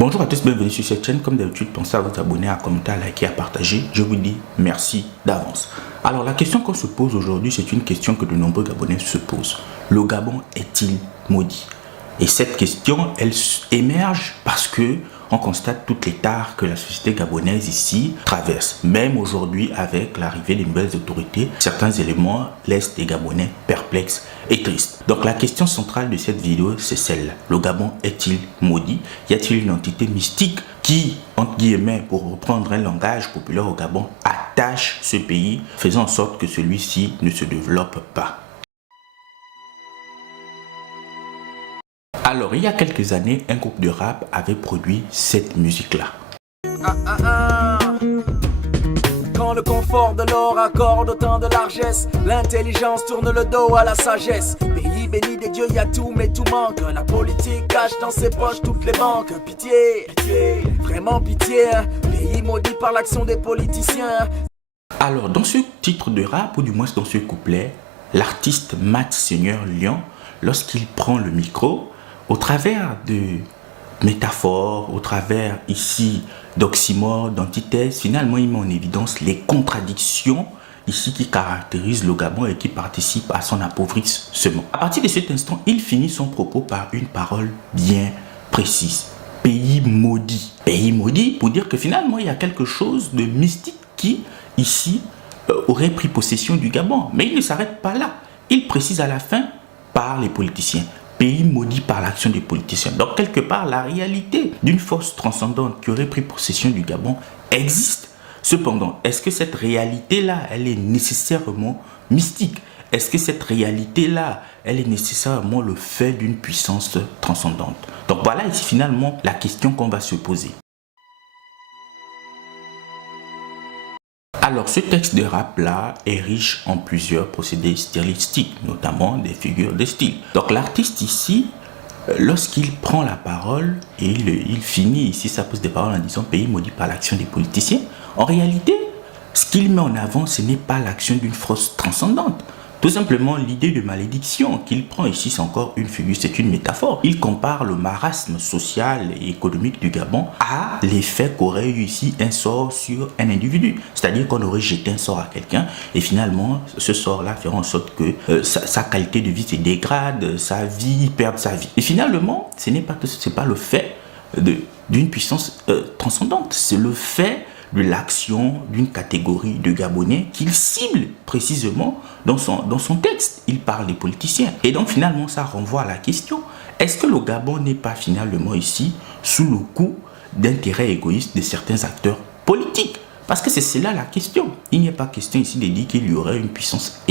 Bonjour à tous, bienvenue sur cette chaîne. Comme d'habitude, pensez à vous abonner, à commenter, à liker, à partager. Je vous dis merci d'avance. Alors la question qu'on se pose aujourd'hui, c'est une question que de nombreux Gabonais se posent. Le Gabon est-il maudit? Et cette question, elle émerge parce que on constate toutes les tares que la société gabonaise ici traverse. Même aujourd'hui, avec l'arrivée des nouvelles autorités, certains éléments laissent les Gabonais perplexes et tristes. Donc la question centrale de cette vidéo, c'est celle-là. Le Gabon est-il maudit? Y a-t-il une entité mystique qui, entre guillemets, pour reprendre un langage populaire au Gabon, attache ce pays, faisant en sorte que celui-ci ne se développe pas? Alors, il y a quelques années, un groupe de rap avait produit cette musique-là. Quand le confort de l'or accorde autant de largesse, l'intelligence tourne le dos à la sagesse. Pays béni des dieux, y a tout mais tout manque. La politique cache dans ses poches toutes les banques. Pitié, pitié, vraiment pitié. Pays maudit par l'action des politiciens. Alors, dans ce titre de rap, ou du moins dans ce couplet, l'artiste Mat Seigneur Lion, lorsqu'il prend le micro, au travers de métaphores, au travers ici d'oxymores, d'antithèses, finalement il met en évidence les contradictions ici qui caractérisent le Gabon et qui participent à son appauvrissement. À partir de cet instant, il finit son propos par une parole bien précise. Pays maudit. Pays maudit pour dire que finalement il y a quelque chose de mystique qui ici aurait pris possession du Gabon. Mais il ne s'arrête pas là. Il précise à la fin par les politiciens. Pays maudit par l'action des politiciens. Donc, quelque part, la réalité d'une force transcendante qui aurait pris possession du Gabon existe. Cependant, est-ce que cette réalité-là, elle est nécessairement mystique? Est-ce que cette réalité-là, elle est nécessairement le fait d'une puissance transcendante? Donc, voilà ici finalement la question qu'on va se poser. Alors, ce texte de rap-là est riche en plusieurs procédés stylistiques, notamment des figures de style. Donc, l'artiste ici, lorsqu'il prend la parole et il finit ici sa pose de parole en disant « pays maudit par l'action des politiciens », en réalité, ce qu'il met en avant, ce n'est pas l'action d'une force transcendante. Tout simplement, l'idée de malédiction qu'il prend ici, c'est encore une figure, c'est une métaphore. Il compare le marasme social et économique du Gabon à l'effet qu'aurait eu ici un sort sur un individu. C'est-à-dire qu'on aurait jeté un sort à quelqu'un et finalement, ce sort-là fera en sorte que sa qualité de vie se dégrade, sa vie perde sa vie. Et finalement, ce n'est pas le fait d'une puissance transcendante, c'est le fait de l'action d'une catégorie de Gabonais qu'il cible précisément dans son texte. Il parle des politiciens. Et donc finalement, ça renvoie à la question, est-ce que le Gabon n'est pas finalement ici sous le coup d'intérêts égoïstes de certains acteurs politiques? Parce que c'est cela la question. Il n'y a pas question ici de dire qu'il y aurait une puissance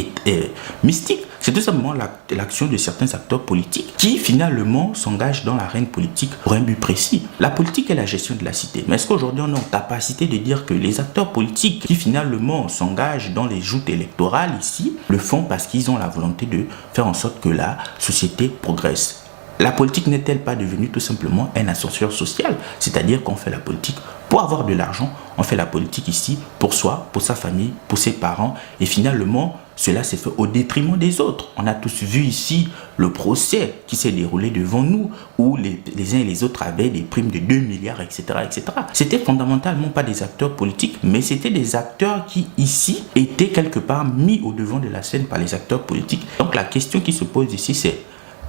mystique. C'est tout simplement l'action de certains acteurs politiques qui finalement s'engagent dans l'arène politique pour un but précis. La politique est la gestion de la cité. Mais est-ce qu'aujourd'hui on a la capacité de dire que les acteurs politiques qui finalement s'engagent dans les joutes électorales ici le font parce qu'ils ont la volonté de faire en sorte que la société progresse? La politique n'est-elle pas devenue tout simplement un ascenseur social? C'est-à-dire qu'on fait la politique pour avoir de l'argent, on fait la politique ici pour soi, pour sa famille, pour ses parents. Et finalement, cela s'est fait au détriment des autres. On a tous vu ici le procès qui s'est déroulé devant nous, où les uns et les autres avaient des primes de 2 milliards, etc. etc. C'était fondamentalement pas des acteurs politiques, mais c'était des acteurs qui ici étaient quelque part mis au devant de la scène par les acteurs politiques. Donc la question qui se pose ici, c'est: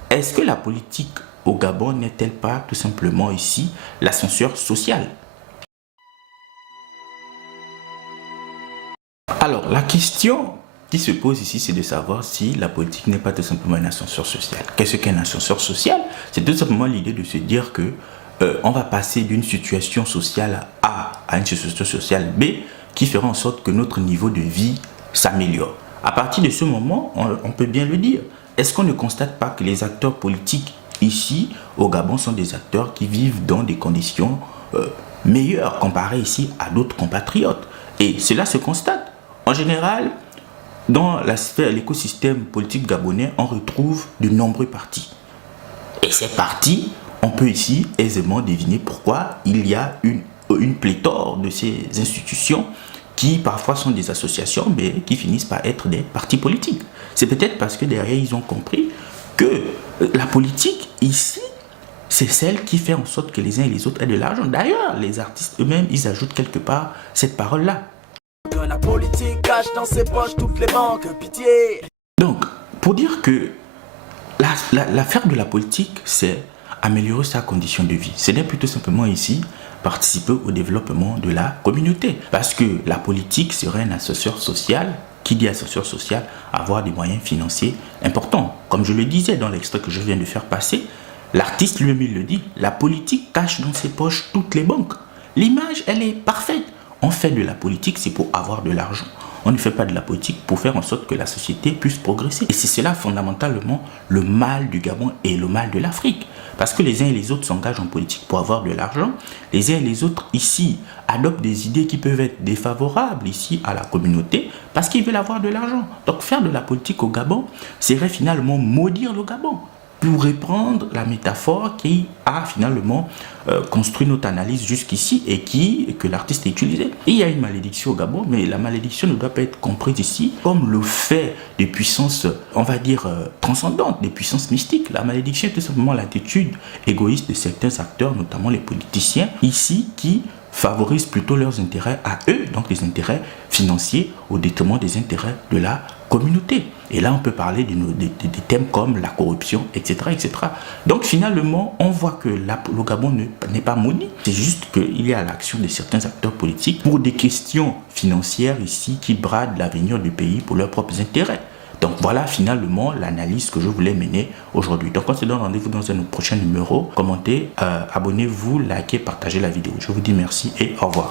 est-ce que la politique au Gabon n'est-elle pas tout simplement ici l'ascenseur social? Alors, la question qui se pose ici, c'est de savoir si la politique n'est pas tout simplement un ascenseur social. Qu'est-ce qu'un ascenseur social? C'est tout simplement l'idée de se dire que on va passer d'une situation sociale A à une situation sociale B qui fera en sorte que notre niveau de vie s'améliore. À partir de ce moment, on peut bien le dire. Est-ce qu'on ne constate pas que les acteurs politiques ici au Gabon sont des acteurs qui vivent dans des conditions meilleures comparées ici à d'autres compatriotes? Et cela se constate. En général, dans la sphère, l'écosystème politique gabonais, on retrouve de nombreux partis. Et ces partis, on peut ici aisément deviner pourquoi il y a une pléthore de ces institutions qui parfois sont des associations, mais qui finissent par être des partis politiques. C'est peut-être parce que derrière, ils ont compris que la politique, ici, c'est celle qui fait en sorte que les uns et les autres aient de l'argent. D'ailleurs, les artistes eux-mêmes, ils ajoutent quelque part cette parole-là. Que la politique cache dans ses poches toutes les banques, pitié. Donc, pour dire que l'affaire de la politique, c'est améliorer sa condition de vie. Ce n'est plutôt simplement ici participer au développement de la communauté. Parce que la politique serait un ascenseur social. Qui dit ascenseur social, avoir des moyens financiers importants. Comme je le disais dans l'extrait que je viens de faire passer, l'artiste lui-même il le dit, la politique cache dans ses poches toutes les banques. L'image, elle est parfaite. On fait de la politique, c'est pour avoir de l'argent. On ne fait pas de la politique pour faire en sorte que la société puisse progresser. Et c'est cela fondamentalement le mal du Gabon et le mal de l'Afrique. Parce que les uns et les autres s'engagent en politique pour avoir de l'argent. Les uns et les autres ici adoptent des idées qui peuvent être défavorables ici à la communauté parce qu'ils veulent avoir de l'argent. Donc faire de la politique au Gabon serait finalement maudire le Gabon. Pour reprendre la métaphore qui a finalement construit notre analyse jusqu'ici et que l'artiste a utilisé. Il y a une malédiction au Gabon, mais la malédiction ne doit pas être comprise ici comme le fait des puissances, on va dire, transcendantes, des puissances mystiques. La malédiction est tout simplement l'attitude égoïste de certains acteurs, notamment les politiciens, ici, qui favorisent plutôt leurs intérêts à eux, donc les intérêts financiers au détriment des intérêts de la communauté. Et là, on peut parler des thèmes comme la corruption, etc., etc. Donc, finalement, on voit que le Gabon n'est pas maudit. C'est juste qu'il y a l'action de certains acteurs politiques pour des questions financières ici qui bradent l'avenir du pays pour leurs propres intérêts. Donc voilà finalement l'analyse que je voulais mener aujourd'hui. Donc on se donne rendez-vous dans un prochain numéro. Commentez, abonnez-vous, likez, partagez la vidéo. Je vous dis merci et au revoir.